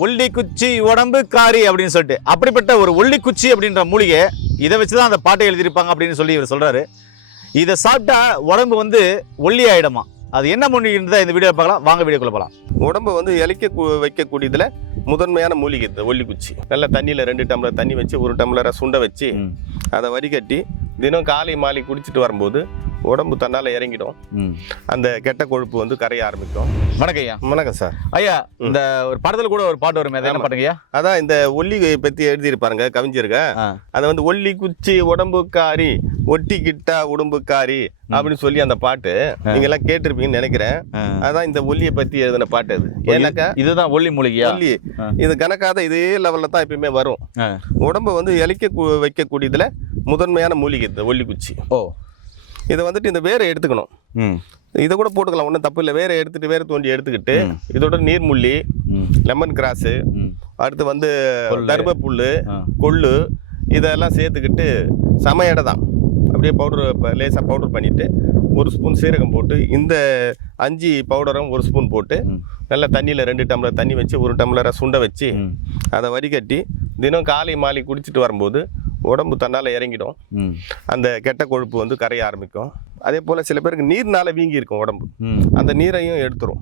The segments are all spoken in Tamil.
ஒல்லி குச்சி உடம்பு காரி அப்படின்னு சொல்லிட்டு அப்படிப்பட்ட ஒரு ஒல்லி குச்சி அப்படின்ற மூலிகை இதை வச்சுதான் அந்த பாட்டை எழுதியிருப்பாங்க அப்படின்னு சொல்லி இவர் சொல்றாரு. இதை சாப்பிட்டா உடம்பு வந்து ஒல்லி ஆயிடுமா. அது என்ன மூலிகைன்றதை இந்த வீடியோ பார்க்கலாம். வாங்க வீடியோக்குள்ள போகலாம். உடம்பை வந்து இளைக்க வைக்கக்கூடியதுல முதன்மையான மூலிகை இந்த ஒல்லி குச்சி. நல்ல தண்ணியில் 2 டம்ளர் தண்ணி வச்சு 1 டம்ளரை சுண்ட வச்சு அதை வடிகட்டி தினம் காலை மாலை குடிச்சிட்டு வரும்போது உடம்பு தன்னால் இறங்கிடும். அந்த கெட்ட கொழுப்பு வந்து கரைய ஆரம்பிக்கும். வணக்கம் ஐயா. வணக்கம் சார். ஐயா, இந்த ஒரு படத்துல கூட ஒரு பாட்டு வருமே, அதை என்ன பாட்டுங்க ஐயா? அதான் இந்த ஒல்லி பற்றி எழுதியிருப்பாருங்க கவிஞருங்க. அதை வந்து ஒல்லி குச்சி உடம்புக்காரி ஒட்டிக்கிட்டா உடம்புக்காரி அப்படின்னு சொல்லி அந்த பாட்டு நீங்க எல்லாம் கேட்டிருப்பீங்கன்னு நினைக்கிறேன். அதான் இந்த ஒல்லியை பத்தி எழுதின பாட்டு அது. ஏன்னாக்கா இதுதான் ஒல்லி மூலிகையா? ஒல்லி இது கணக்காத இதே லெவல்ல தான் எப்பயுமே வரும். உடம்பை வந்து இளைக்க வைக்கக்கூடியதுல முதன்மையான மூலிகை இந்த ஒல்லி குச்சி. இதை வந்துட்டு இந்த வேரை எடுத்துக்கணும். இதை கூட போட்டுக்கலாம், ஒன்றும் தப்பு இல்லை. வேரை எடுத்துட்டு வேரை தோண்டி எடுத்துக்கிட்டு இதோட நீர்முள்ளி, லெமன் கிராஸு, அடுத்து வந்து தர்பப்புல், கொள்ளு இதெல்லாம் சேர்த்துக்கிட்டு சம எடை தான் அப்படியே பவுடர் லேசாக பவுடர் பண்ணிவிட்டு 1 ஸ்பூன் சீரகம் போட்டு இந்த 5 பவுடரும் 1 ஸ்பூன் போட்டு நல்லா தண்ணியில் 2 டம்ளர் தண்ணி வச்சு 1 டம்ளரை சுண்ட வச்சு அதை வடிகட்டி தினம் காலை மாலை குடிச்சிட்டு வரும்போது உடம்பு தன்னால் இறங்கிடும். அந்த கெட்ட கொழுப்பு வந்து கரைய ஆரம்பிக்கும். அதே போல் சில பேருக்கு நீர்னால வீங்கி இருக்கும் உடம்பு, அந்த நீரையும் எடுத்துரும்.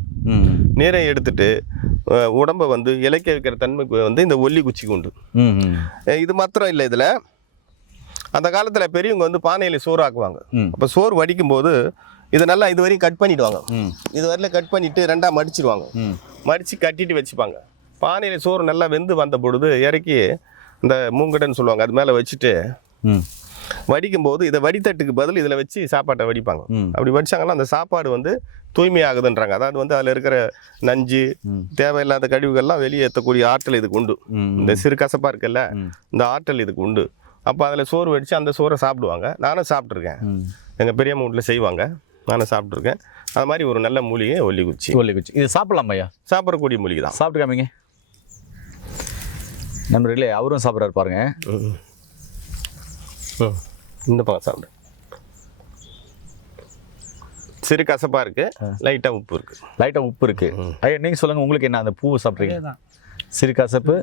நீரை எடுத்துட்டு உடம்பை வந்து இளைக்க வைக்கிற தன்மைக்கு வந்து இந்த ஒல்லி குச்சிக்கு உண்டு. இது மாத்திரம் இல்லை, இதில் அந்த காலத்தில் பெரியவங்க வந்து பானையில் சோறு ஆக்குவாங்க. அப்போ சோறு வடிக்கும் போது இதை நல்லா இது வரையும் கட் பண்ணிடுவாங்க. இது வரையில கட் பண்ணிட்டு 2ஆக மடிச்சிடுவாங்க. மடித்து கட்டிட்டு வச்சுப்பாங்க. பானையில் சோறு நல்லா வெந்து வந்த பொழுது இறக்கி இந்த மூங்கடைன்னு சொல்லுவாங்க அது மேலே வச்சுட்டு வடிக்கும் போது இதை வடித்தட்டுக்கு பதில் இதில் வச்சு சாப்பாட்டை வடிப்பாங்க. அப்படி வடிச்சாங்கன்னா அந்த சாப்பாடு வந்து தூய்மையாகுதுன்றாங்க. அதாவது வந்து அதில் இருக்கிற நஞ்சு தேவையில்லாத கழிவுகள்லாம் வெளியேற்றக்கூடிய ஆற்றல் இதுக்கு உண்டு. இந்த சிறு கசப்பாக இருக்குல்ல, இந்த ஆற்றல் இதுக்கு உண்டு. அப்போ அதில் சோறு வடித்து அந்த சோறை சாப்பிடுவாங்க. நானும் சாப்பிட்ருக்கேன், எங்கள் பெரியம்மா வீட்டில் செய்வாங்க, நானும் சாப்பிட்ருக்கேன். அது மாதிரி ஒரு நல்ல மூலிகை ஒல்லி குச்சி. ஒல்லி குச்சி இது சாப்பிடலாம் ஐயா? சாப்பிடக்கூடிய மூலிகை தான். சாப்பிட்டு காமிங்க நண்பர்களே. அவரும் சாப்பிட்றாரு பாருங்க. இந்த பக்கம் சாப்பிடு. சிறு கசப்பாக இருக்கு, லைட்டாக உப்பு இருக்கு. லைட்டாக உப்பு இருக்கு. ஐயா நீங்கள் சொல்லுங்கள், உங்களுக்கு என்ன அந்த பூவை சாப்பிட்றீங்க? சிறு கசப்பு,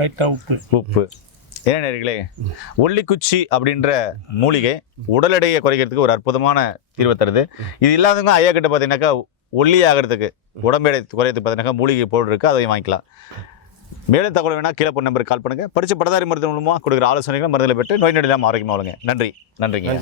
லைட்டாக உப்பு. உப்பு. ஏன்னா நேயர்களே, ஒல்லிக்குச்சி அப்படின்ற மூலிகை உடல் எடையை குறைக்கிறதுக்கு ஒரு அற்புதமான தீர்வை தருது. இது இல்லாதவங்க ஐயா கிட்ட பார்த்தீங்கன்னாக்கா ஒல்லி ஆகிறதுக்கு உடம்பு எடை குறையத்துக்கு பார்த்தீங்கன்னாக்கா மூலிகை பவுடர் இருக்குது, அதையும் வாங்கிக்கலாம். மேலும் தகவல் வேணால் கீழே போன நம்பருக்கு கால் பண்ணுங்கள். படித்த பட்டதாரி மருத்துவ மூலமாக கொடுக்குற ஆலோசனைகள் மருந்துகளை பெற்று நோய் நொடி இல்லாமல் ஆரோக்கியமாக வாழுங்க. நன்றி. நன்றிங்க.